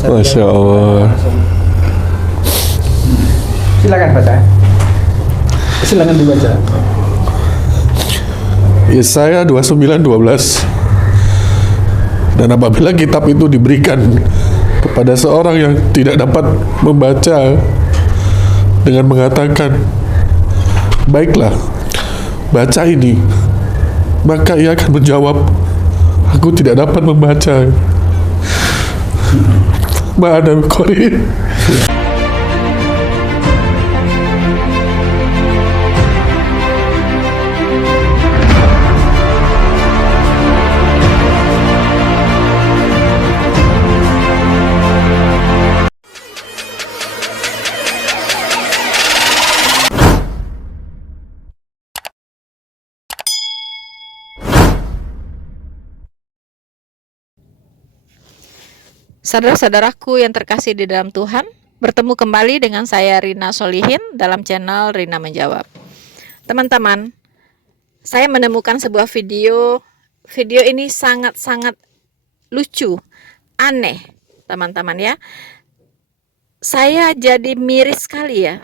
Masya Allah. Silakan baca. Silakan dibaca. Yesaya 29:12. Dan apabila kitab itu diberikan kepada seorang yang tidak dapat membaca dengan mengatakan, baiklah, baca ini, maka ia akan menjawab, aku tidak dapat membaca. Ma'ana qari. Saudara-saudaraku yang terkasih di dalam Tuhan, bertemu kembali dengan saya Rina Solihin dalam channel Rina Menjawab. Teman-teman, saya menemukan sebuah video. Video ini sangat-sangat lucu, aneh, teman-teman ya. Saya jadi miris sekali ya.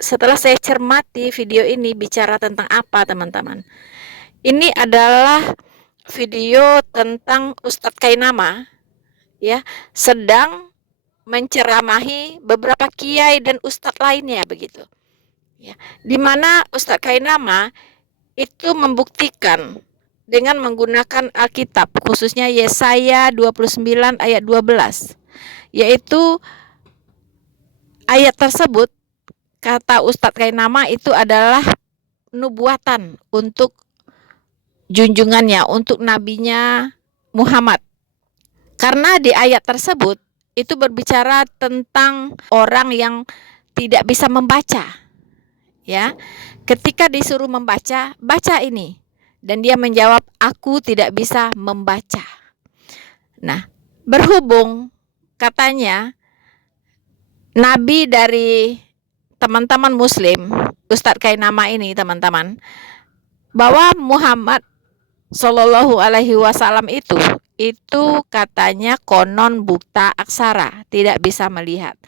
Setelah saya cermati video ini bicara tentang apa, teman-teman. Ini adalah video tentang Ustadz Kainama ya, sedang menceramahi beberapa kiai dan ustadz lainnya begitu. Ya, di mana Ustadz Kainama itu membuktikan dengan menggunakan Alkitab, khususnya Yesaya 29 ayat 12. Yaitu ayat tersebut, kata Ustadz Kainama, itu adalah nubuatan untuk junjungannya, untuk nabinya Muhammad. Karena di ayat tersebut itu berbicara tentang orang yang tidak bisa membaca. Ya. Ketika disuruh membaca, baca ini. Dan dia menjawab, aku tidak bisa membaca. Nah, berhubung katanya nabi dari teman-teman muslim, Ustadz Kainama ini, teman-teman, bahwa Muhammad Shallallahu Alaihi Wasallam itu katanya konon buta aksara, tidak bisa melihat,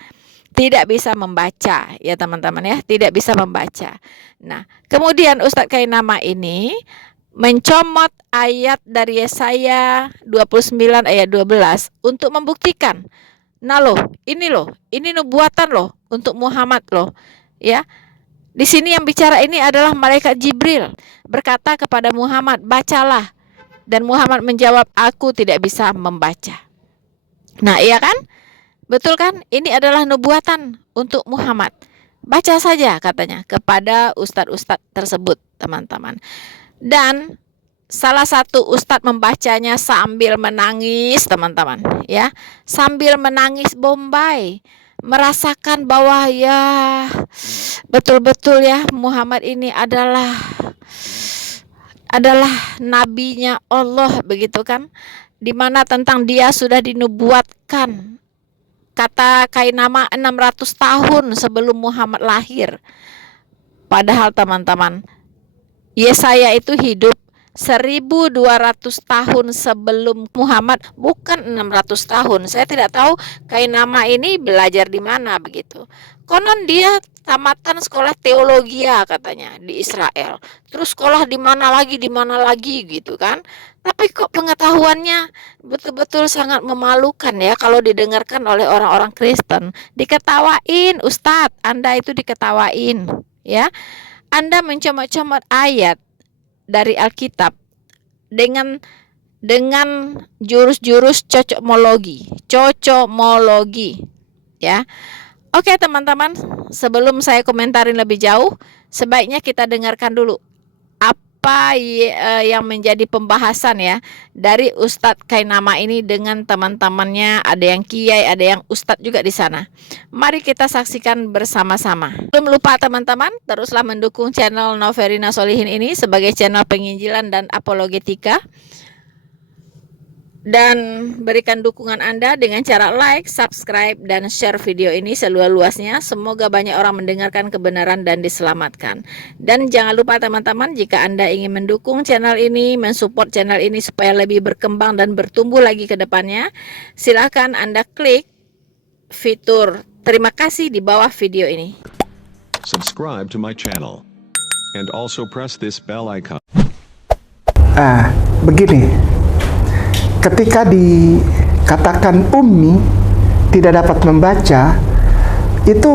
tidak bisa membaca ya teman-teman ya, tidak bisa membaca. Nah, kemudian Ustadz Kainama ini mencomot ayat dari Yesaya 29 ayat 12 untuk membuktikan. Nah ini nubuatan loh untuk Muhammad loh ya. Di sini yang bicara ini adalah malaikat Jibril berkata kepada Muhammad, bacalah. Dan Muhammad menjawab, aku tidak bisa membaca. Nah, iya kan? Betul kan? Ini adalah nubuatan untuk Muhammad. Baca saja katanya kepada ustadz-ustadz tersebut, teman-teman. Dan salah satu ustadz membacanya sambil menangis, teman-teman, ya. Sambil menangis bombay, merasakan bahwa ya betul-betul ya Muhammad ini adalah nabinya Allah begitu kan, dimana tentang dia sudah dinubuatkan, kata Kainama 600 tahun sebelum Muhammad lahir. Padahal teman-teman, Yesaya itu hidup 1200 tahun sebelum Muhammad, bukan 600 tahun. Saya tidak tahu Kainama ini belajar di mana begitu. Konon dia tamatan sekolah teologi katanya di Israel. Terus sekolah di mana lagi gitu kan. Tapi kok pengetahuannya betul-betul sangat memalukan ya kalau didengarkan oleh orang-orang Kristen. Diketawain, Ustadz, Anda itu diketawain ya. Anda mencomot-comot ayat dari Alkitab dengan jurus-jurus cocokmologi ya. Oke teman-teman, sebelum saya komentarin lebih jauh, sebaiknya kita dengarkan dulu apa yang menjadi pembahasan ya dari Ustadz Kainama ini dengan teman-temannya. Ada yang kiai, ada yang ustadz juga di sana. Mari kita saksikan bersama-sama. Belum lupa teman-teman, teruslah mendukung channel Noverina Solihin ini sebagai channel penginjilan dan apologetika. dan berikan dukungan Anda dengan cara like, subscribe, dan share video ini seluas-luasnya. Semoga banyak orang mendengarkan kebenaran dan diselamatkan. Dan jangan lupa teman-teman, jika Anda ingin mendukung channel ini, mensupport channel ini supaya lebih berkembang dan bertumbuh lagi ke depannya, silahkan Anda klik fitur terima kasih di bawah video ini. Subscribe to my channel and also press this bell icon. Begini, ketika dikatakan ummi tidak dapat membaca, itu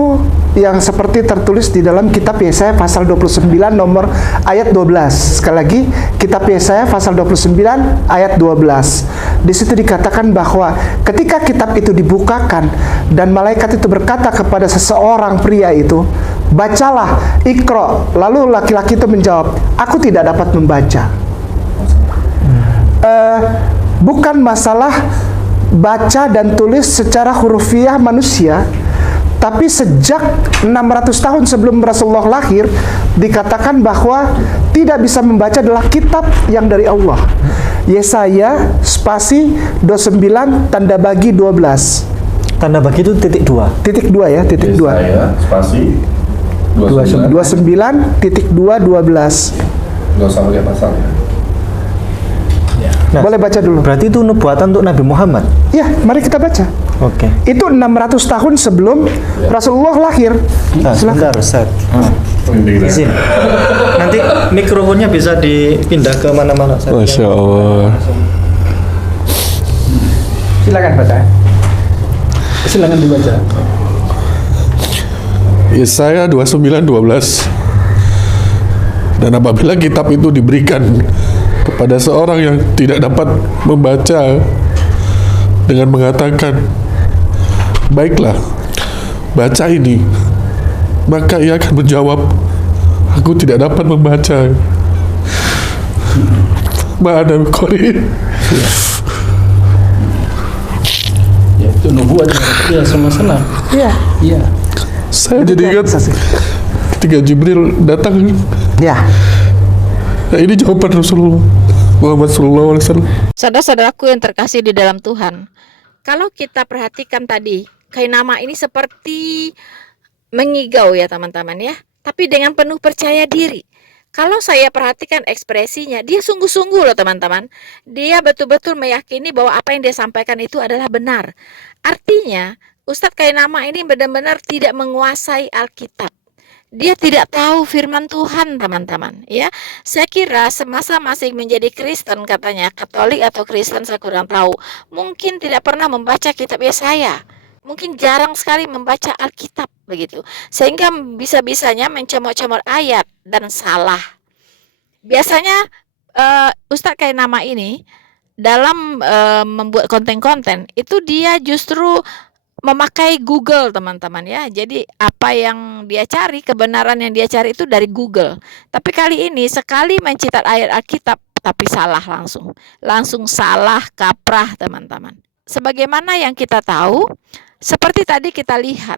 yang seperti tertulis di dalam kitab Yesaya pasal 29 nomor ayat 12. Sekali lagi, kitab Yesaya pasal 29 ayat 12. Di situ dikatakan bahwa ketika kitab itu dibukakan dan malaikat itu berkata kepada seseorang pria itu, "Bacalah, Iqra." Lalu laki-laki itu menjawab, "Aku tidak dapat membaca." Bukan masalah baca dan tulis secara hurufiah manusia, tapi sejak 600 tahun sebelum Rasulullah lahir dikatakan bahwa tidak bisa membaca adalah kitab yang dari Allah. Yesaya spasi 29 tanda bagi 12. Tanda bagi itu titik 2. Titik 2 ya, titik 2. Saya spasi 29 titik 2 12. Nggak usah pakai pasalnya. Nah, Boleh baca dulu. berarti itu nubuatan untuk Nabi Muhammad. Ya, mari kita baca. Oke. Itu 600 tahun sebelum Rasulullah lahir. Nah, Silakan. sebentar, Ustaz. Izin. Nanti mikrofonnya bisa dipindah ke mana-mana, Ustaz. Masya Allah. Silakan baca. Silakan dibaca. Yesaya 29:12. Dan apabila kitab itu diberikan kepada seorang yang tidak dapat membaca dengan mengatakan, "Baiklah, baca ini," maka ia akan menjawab, "Aku tidak dapat membaca." Ma'ana biqari'. Ya, itu nubuat ya sama-sama. Iya. Iya. Saya jadi ingat ketika Jibril datang. Ya. Nah, ini jawaban Rasulullah Muhammad SAW. Saudara-saudaraku yang terkasih di dalam Tuhan, kalau kita perhatikan tadi, Kainama ini seperti mengigau ya teman-teman ya, tapi dengan penuh percaya diri. Kalau saya perhatikan ekspresinya, dia sungguh-sungguh loh teman-teman. Dia betul-betul meyakini bahwa apa yang dia sampaikan itu adalah benar. Artinya, Ustadz Kainama ini benar-benar tidak menguasai Alkitab. Dia tidak tahu firman Tuhan teman-teman ya. Saya kira semasa masih menjadi Kristen, katanya Katolik atau Kristen saya kurang tahu, mungkin tidak pernah membaca kitab Yesaya, mungkin jarang sekali membaca Alkitab begitu, sehingga bisa-bisanya mencomot-comot ayat dan salah. Biasanya Ustadz Kainama ini dalam membuat konten-konten itu dia justru memakai Google teman-teman ya. Jadi apa yang dia cari, kebenaran yang dia cari itu dari Google. Tapi kali ini sekali mencitat ayat Alkitab tapi salah langsung salah kaprah teman-teman. Sebagaimana yang kita tahu, seperti tadi kita lihat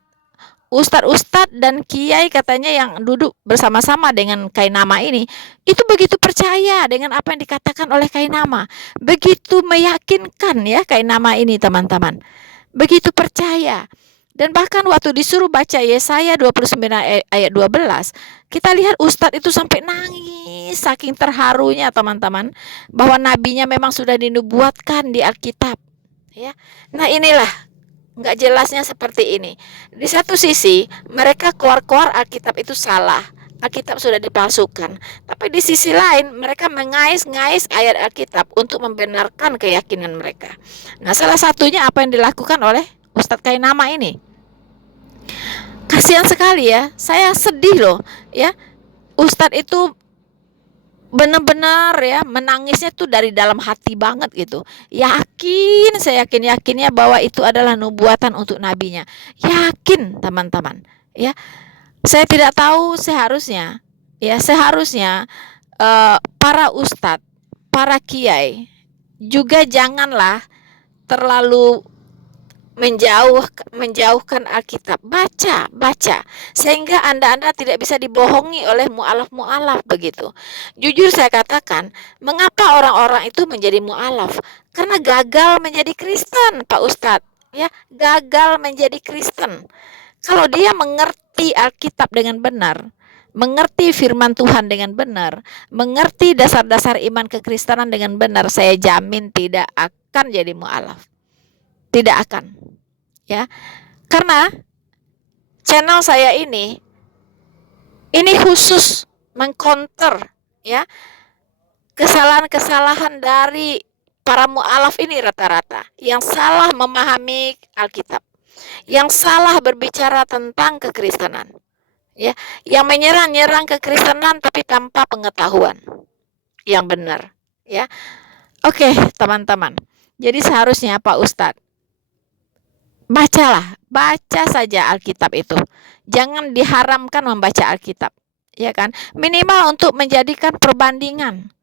ustadz-ustadz dan kiai katanya yang duduk bersama-sama dengan Kainama ini, itu begitu percaya dengan apa yang dikatakan oleh Kainama, begitu meyakinkan ya Kainama ini teman-teman. Begitu percaya. Dan bahkan waktu disuruh baca Yesaya 29 ayat 12, kita lihat Ustadz itu sampai nangis saking terharunya teman-teman, bahwa nabinya memang sudah dinubuatkan di Alkitab ya. Nah inilah nggak jelasnya seperti ini. Di satu sisi mereka keluar Alkitab itu salah, Alkitab sudah dipalsukan. Tapi di sisi lain mereka mengais-ngais ayat Alkitab untuk membenarkan keyakinan mereka. Nah, salah satunya apa yang dilakukan oleh Ustadz Kainama ini. Kasihan sekali ya, saya sedih loh ya. Ustadz itu benar-benar ya menangisnya tuh dari dalam hati banget gitu. Saya yakinnya bahwa itu adalah nubuatan untuk nabinya. Yakin teman-teman ya. Saya tidak tahu seharusnya para ustadz, para kiai juga janganlah terlalu menjauhkan Alkitab. Baca, sehingga Anda tidak bisa dibohongi oleh mualaf begitu. Jujur saya katakan, mengapa orang-orang itu menjadi mualaf? Karena gagal menjadi Kristen, Pak Ustadz. Ya, gagal menjadi Kristen. Kalau dia mengerti Alkitab dengan benar, mengerti firman Tuhan dengan benar, mengerti dasar-dasar iman kekristenan dengan benar, saya jamin tidak akan jadi mualaf. Tidak akan. Ya. Karena channel saya ini khusus mengcounter ya kesalahan-kesalahan dari para mualaf ini rata-rata yang salah memahami Alkitab, yang salah berbicara tentang kekristenan, ya, yang menyerang kekristenan tapi tanpa pengetahuan yang benar, ya. Oke, teman-teman. Jadi seharusnya Pak Ustadz, baca saja Alkitab itu. Jangan diharamkan membaca Alkitab, ya kan? Minimal untuk menjadikan perbandingan.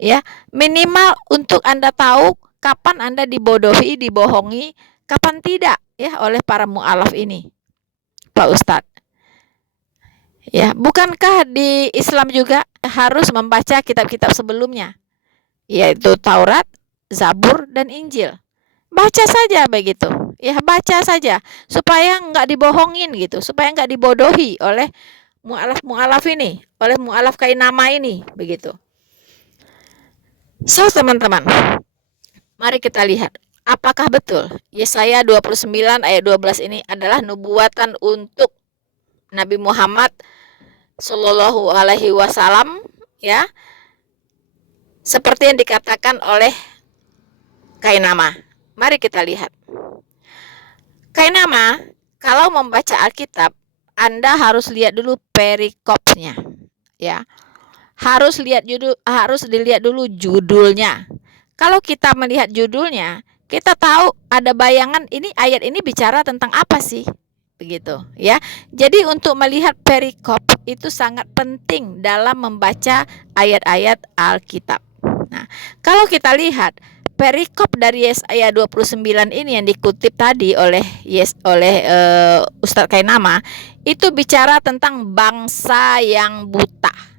Ya, minimal untuk Anda tahu kapan Anda dibohongi, kapan tidak ya oleh para mualaf ini. Pak Ustadz. Ya, bukankah di Islam juga harus membaca kitab-kitab sebelumnya? Yaitu Taurat, Zabur, dan Injil. Baca saja begitu. Ya, baca saja supaya nggak dibohongin gitu, supaya nggak dibodohi oleh mualaf ini, oleh mualaf Kainama ini begitu. So, teman-teman, mari kita lihat apakah betul Yesaya 29 ayat 12 ini adalah nubuatan untuk Nabi Muhammad Shallallahu alaihi wasallam, ya. Seperti yang dikatakan oleh Kainama. Mari kita lihat. Kainama, kalau membaca Alkitab, Anda harus lihat dulu perikopnya, ya. Harus dilihat dulu judulnya. Kalau kita melihat judulnya, kita tahu ada bayangan ini ayat ini bicara tentang apa sih? Begitu, ya. Jadi untuk melihat perikop itu sangat penting dalam membaca ayat-ayat Alkitab. Nah, kalau kita lihat perikop dari Yesaya 29 ini yang dikutip tadi oleh Ustadz Kainama, itu bicara tentang bangsa yang buta.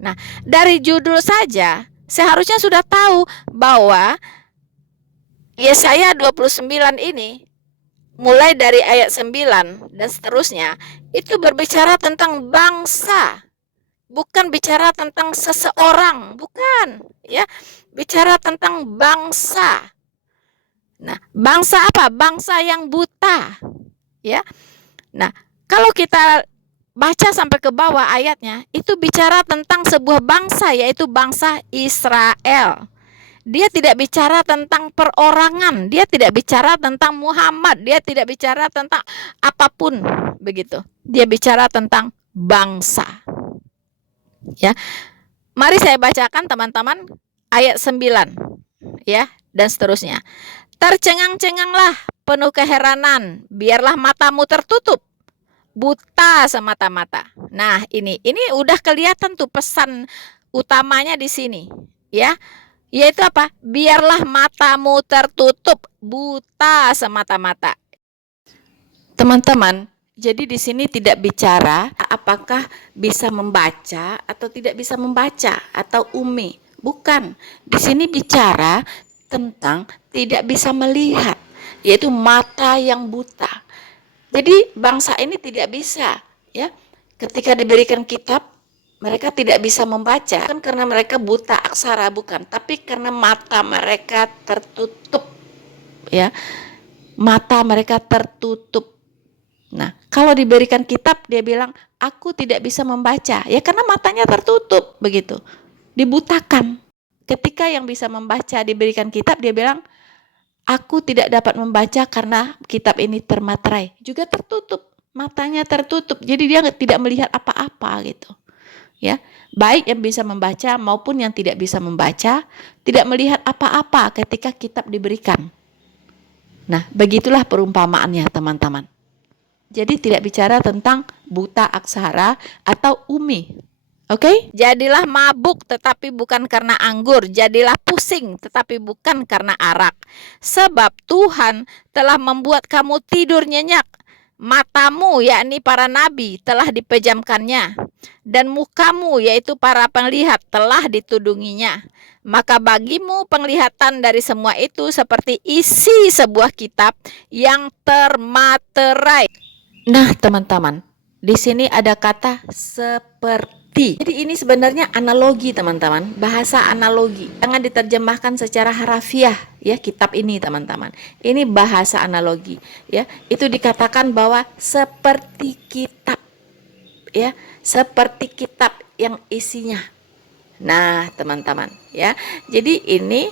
Nah, dari judul saja seharusnya sudah tahu bahwa Yesaya 29 ini mulai dari ayat 9 dan seterusnya itu berbicara tentang bangsa. Bukan bicara tentang seseorang, bukan, ya. Bicara tentang bangsa. Nah, bangsa apa? Bangsa yang buta, ya. Nah, kalau kita baca sampai ke bawah ayatnya, itu bicara tentang sebuah bangsa, yaitu bangsa Israel. Dia tidak bicara tentang perorangan, dia tidak bicara tentang Muhammad, dia tidak bicara tentang apapun, begitu. Dia bicara tentang bangsa. Ya. Mari saya bacakan teman-teman ayat 9 ya dan seterusnya. Tercengang-cenganglah penuh keheranan, biarlah matamu tertutup, buta semata-mata. Nah, ini udah kelihatan tuh pesan utamanya di sini, ya. Yaitu apa? Biarlah matamu tertutup, buta semata-mata. Teman-teman, jadi di sini tidak bicara apakah bisa membaca atau tidak bisa membaca atau umi. Bukan. Di sini bicara tentang tidak bisa melihat, yaitu mata yang buta. Jadi bangsa ini tidak bisa, ya. Ketika diberikan kitab, mereka tidak bisa membaca, bukan karena mereka buta aksara, bukan, tapi karena mata mereka tertutup, ya. Mata mereka tertutup. Nah, kalau diberikan kitab, dia bilang, aku tidak bisa membaca. Ya karena matanya tertutup, begitu. Dibutakan. Ketika yang bisa membaca diberikan kitab, dia bilang, aku tidak dapat membaca karena kitab ini termaterai. Juga tertutup, matanya tertutup. Jadi dia tidak melihat apa-apa gitu. Ya, baik yang bisa membaca maupun yang tidak bisa membaca, tidak melihat apa-apa ketika kitab diberikan. Nah, begitulah perumpamaannya, teman-teman. Jadi tidak bicara tentang buta aksara atau umi. Oke, jadilah mabuk tetapi bukan karena anggur, jadilah pusing tetapi bukan karena arak. Sebab Tuhan telah membuat kamu tidur nyenyak. Matamu, yakni para nabi, telah dipejamkannya, dan mukamu, yaitu para penglihat, telah ditudunginya. Maka bagimu penglihatan dari semua itu seperti isi sebuah kitab yang termaterai. Nah, teman-teman, di sini ada kata seperti. Jadi ini sebenarnya analogi, teman-teman, bahasa analogi. Jangan diterjemahkan secara harafiah ya kitab ini, teman-teman. Ini bahasa analogi ya. Itu dikatakan bahwa seperti kitab ya, seperti kitab yang isinya. Nah, teman-teman ya. Jadi ini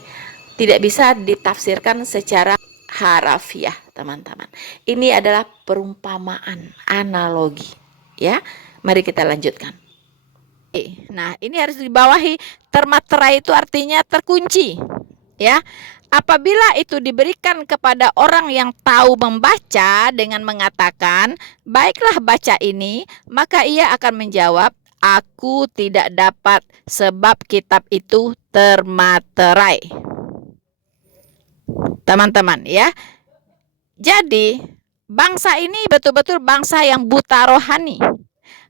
tidak bisa ditafsirkan secara harafiah, teman-teman. Ini adalah perumpamaan, analogi ya. Mari kita lanjutkan. Nah, ini harus dibawahi, termaterai itu artinya terkunci ya. Apabila itu diberikan kepada orang yang tahu membaca dengan mengatakan, "Baiklah, baca ini," maka ia akan menjawab, "Aku tidak dapat sebab kitab itu termaterai." Teman-teman ya. Jadi, bangsa ini betul-betul bangsa yang buta rohani.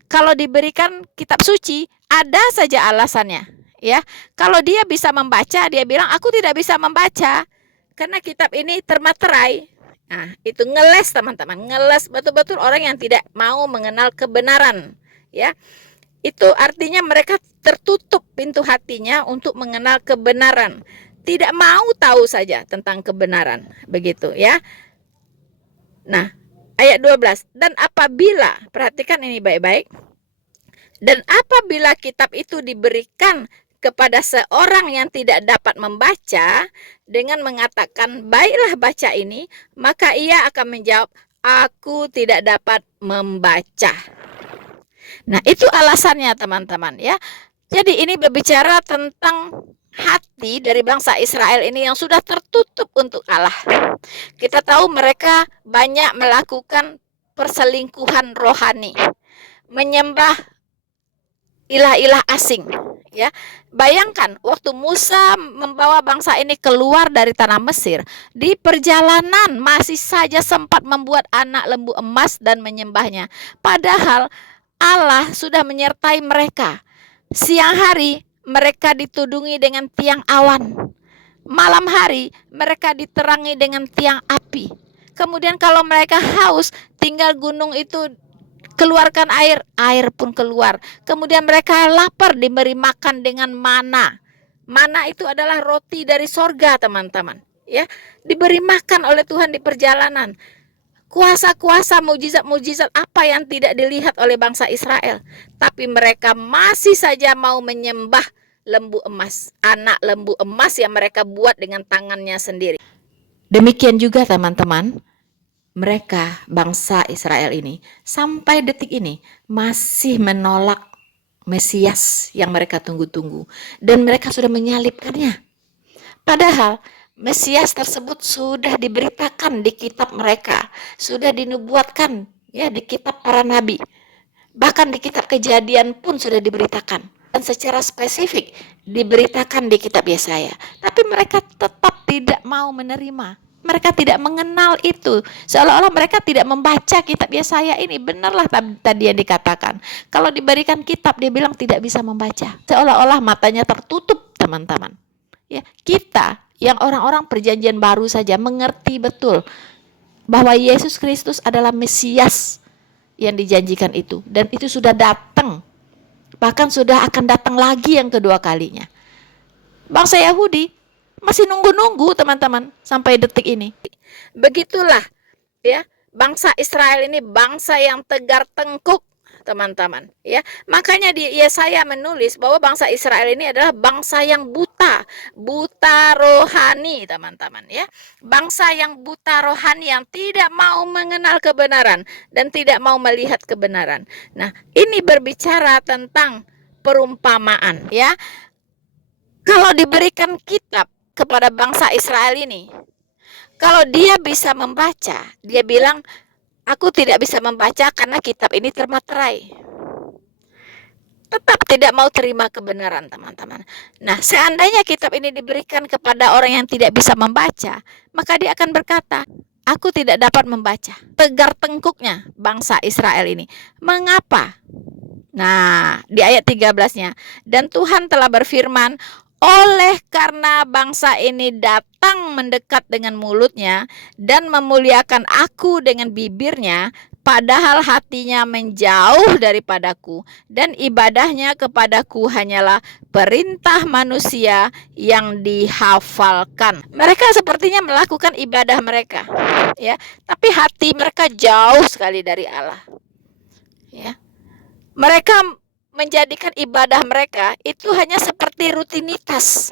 Kalau diberikan kitab suci, ada saja alasannya ya. Kalau dia bisa membaca, dia bilang, "Aku tidak bisa membaca karena kitab ini termaterai." Nah, itu ngeles, teman-teman, ngeles betul-betul orang yang tidak mau mengenal kebenaran ya. Itu artinya mereka tertutup pintu hatinya untuk mengenal kebenaran, tidak mau tahu saja tentang kebenaran, begitu ya. Nah, ayat 12, dan apabila, perhatikan ini baik-baik, dan apabila kitab itu diberikan kepada seorang yang tidak dapat membaca dengan mengatakan, "Baiklah, baca ini," maka ia akan menjawab, "Aku tidak dapat membaca." Nah, itu alasannya, teman-teman ya. Jadi ini berbicara tentang hati dari bangsa Israel ini yang sudah tertutup untuk Allah. Kita tahu mereka banyak melakukan perselingkuhan rohani, menyembah ilah-ilah asing ya. Bayangkan waktu Musa membawa bangsa ini keluar dari tanah Mesir, di perjalanan masih saja sempat membuat anak lembu emas dan menyembahnya. Padahal Allah sudah menyertai mereka. Siang hari mereka ditudungi dengan tiang awan. Malam hari mereka diterangi dengan tiang api. Kemudian kalau mereka haus, tinggal gunung itu keluarkan air, air pun keluar. Kemudian mereka lapar, diberi makan dengan mana. Mana itu adalah roti dari sorga, teman-teman ya. Diberi makan oleh Tuhan di perjalanan. Kuasa-kuasa, mujizat-mujizat apa yang tidak dilihat oleh bangsa Israel. Tapi mereka masih saja mau menyembah lembu emas, anak lembu emas yang mereka buat dengan tangannya sendiri. Demikian juga, teman-teman, mereka bangsa Israel ini sampai detik ini masih menolak Mesias yang mereka tunggu-tunggu, dan mereka sudah menyalibkannya. Padahal Mesias tersebut sudah diberitakan di kitab mereka, sudah dinubuatkan ya di kitab para nabi. Bahkan di kitab Kejadian pun sudah diberitakan, dan secara spesifik diberitakan di kitab Yesaya. Tapi mereka tetap tidak mau menerima. Mereka tidak mengenal itu. Seolah-olah mereka tidak membaca kitab Yesaya ini. Benarlah tadi yang dikatakan. Kalau diberikan kitab, dia bilang tidak bisa membaca. Seolah-olah matanya tertutup, teman-teman. Ya, kita yang orang-orang perjanjian baru saja mengerti betul bahwa Yesus Kristus adalah Mesias yang dijanjikan itu. Dan itu sudah datang. Bahkan sudah akan datang lagi yang kedua kalinya. Bangsa Yahudi masih nunggu-nunggu, teman-teman, sampai detik ini. Begitulah ya, bangsa Israel ini bangsa yang tegar tengkuk, teman-teman ya. Makanya di Yesaya menulis bahwa bangsa Israel ini adalah bangsa yang buta rohani, teman-teman ya. Bangsa yang buta rohani, yang tidak mau mengenal kebenaran dan tidak mau melihat kebenaran. Nah, ini berbicara tentang perumpamaan ya. Kalau diberikan kitab kepada bangsa Israel ini, kalau dia bisa membaca, dia bilang, "Aku tidak bisa membaca karena kitab ini termaterai." tetap tidak mau terima kebenaran, teman-teman. Nah, seandainya kitab ini diberikan kepada orang yang tidak bisa membaca, maka dia akan berkata, aku tidak dapat membaca. Tegar tengkuknya bangsa Israel ini. Mengapa? Nah, di ayat 13-nya, dan Tuhan telah berfirman, oleh karena bangsa ini datang mendekat dengan mulutnya dan memuliakan aku dengan bibirnya, padahal hatinya menjauh daripadaku, dan ibadahnya kepadaku hanyalah perintah manusia yang dihafalkan. Mereka sepertinya melakukan ibadah mereka, ya, tapi hati mereka jauh sekali dari Allah. Ya. Mereka menjadikan ibadah mereka itu hanya seperti rutinitas,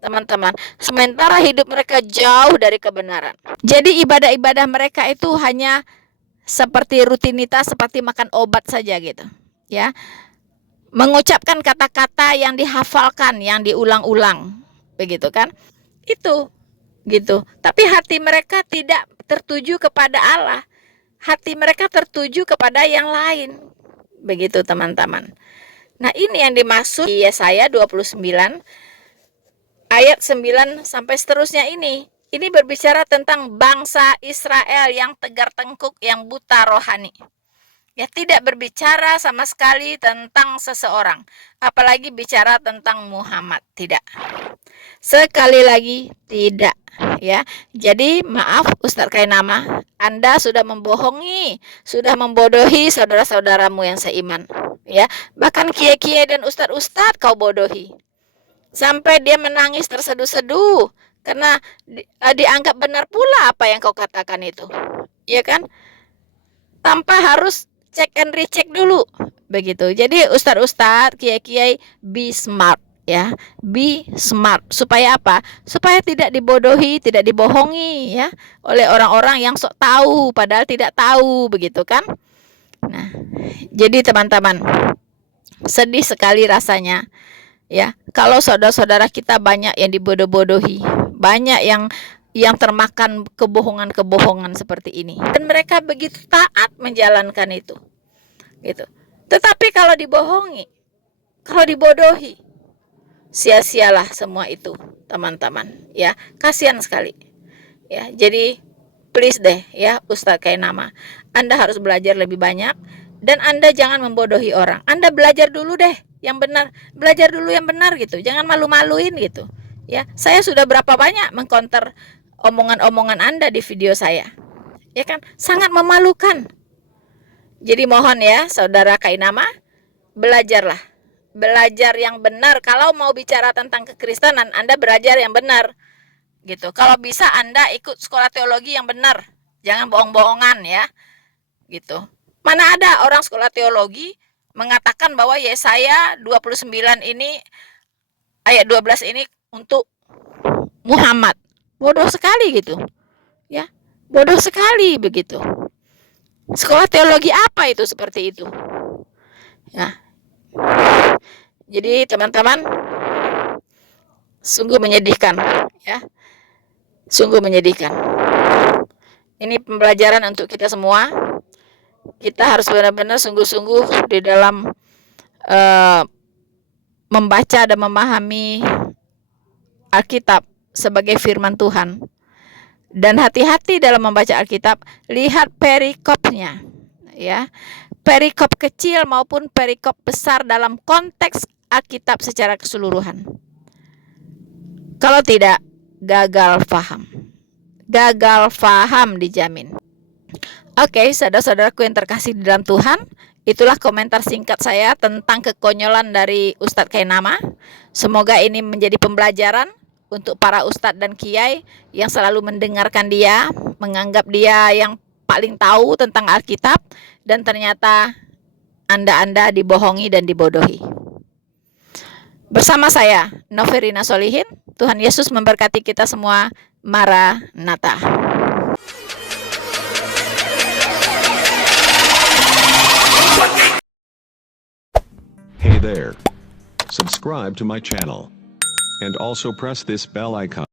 teman-teman. Sementara hidup mereka jauh dari kebenaran. Jadi ibadah-ibadah mereka itu hanya seperti rutinitas, seperti makan obat saja gitu, ya. Mengucapkan kata-kata yang dihafalkan, yang diulang-ulang, begitu kan? Itu, gitu. Tapi hati mereka tidak tertuju kepada Allah. Hati mereka tertuju kepada yang lain. Begitu, teman-teman. Nah, ini yang dimaksud Yesaya 29 ayat 9 sampai seterusnya ini. Ini berbicara tentang bangsa Israel yang tegar tengkuk, yang buta rohani. Ya, tidak berbicara sama sekali tentang seseorang, apalagi bicara tentang Muhammad, tidak. Sekali lagi tidak, ya. Jadi maaf Ustadz Kainama, Anda sudah membohongi, sudah membodohi saudara-saudaramu yang seiman, ya. Bahkan kiai-kiai dan ustadz-ustadz kau bodohi. Sampai dia menangis terseduh-seduh karena dianggap benar pula apa yang kau katakan itu. Ya kan? Tanpa harus cek and recheck dulu. Begitu. Jadi ustadz-ustadz, kiai-kiai, be smart. Ya, be smart. Supaya apa? Supaya tidak dibodohi, tidak dibohongi ya oleh orang-orang yang sok tahu padahal tidak tahu, begitu kan? Nah, jadi teman-teman, sedih sekali rasanya ya kalau saudara-saudara kita banyak yang dibodoh-bodohi, banyak yang termakan kebohongan-kebohongan seperti ini, dan mereka begitu taat menjalankan itu, gitu. Tetapi kalau dibohongi, kalau dibodohi, sia-sialah semua itu, teman-teman. Ya, kasihan sekali. Ya, jadi please deh, ya Ustadz Kainama, Anda harus belajar lebih banyak dan Anda jangan membodohi orang. Anda belajar dulu deh yang benar, belajar dulu yang benar gitu. Jangan malu-maluin gitu. Ya, saya sudah berapa banyak mengcounter omongan-omongan Anda di video saya. Ya kan? Sangat memalukan. Jadi mohon ya, Saudara Kainama, belajarlah. Belajar yang benar. Kalau mau bicara tentang kekristenan, Anda belajar yang benar. Gitu. Kalau bisa Anda ikut sekolah teologi yang benar. Jangan bohong-bohongan ya. Gitu. Mana ada orang sekolah teologi mengatakan bahwa Yesaya 29 ini ayat 12 ini untuk Muhammad. Bodoh sekali gitu. Ya. Bodoh sekali begitu. Sekolah teologi apa itu seperti itu? Ya. Jadi teman-teman, sungguh menyedihkan ya. Sungguh menyedihkan. Ini pembelajaran untuk kita semua. Kita harus benar-benar sungguh-sungguh di dalam membaca dan memahami Alkitab sebagai firman Tuhan. Dan hati-hati dalam membaca Alkitab, lihat perikopnya ya. Perikop kecil maupun perikop besar dalam konteks Alkitab secara keseluruhan. Kalau tidak, gagal paham. Gagal paham dijamin. Oke, saudara-saudaraku yang terkasih di dalam Tuhan, itulah komentar singkat saya tentang kekonyolan dari Ustadz Kainama. Semoga ini menjadi pembelajaran untuk para ustadz dan kiai yang selalu mendengarkan dia, menganggap dia yang paling tahu tentang Alkitab, dan ternyata Anda dibohongi dan dibodohi. Bersama saya, Noverina Solihin, Tuhan Yesus memberkati kita semua. Maranatha. Hey there. Subscribe to my channel. And also press this bell icon.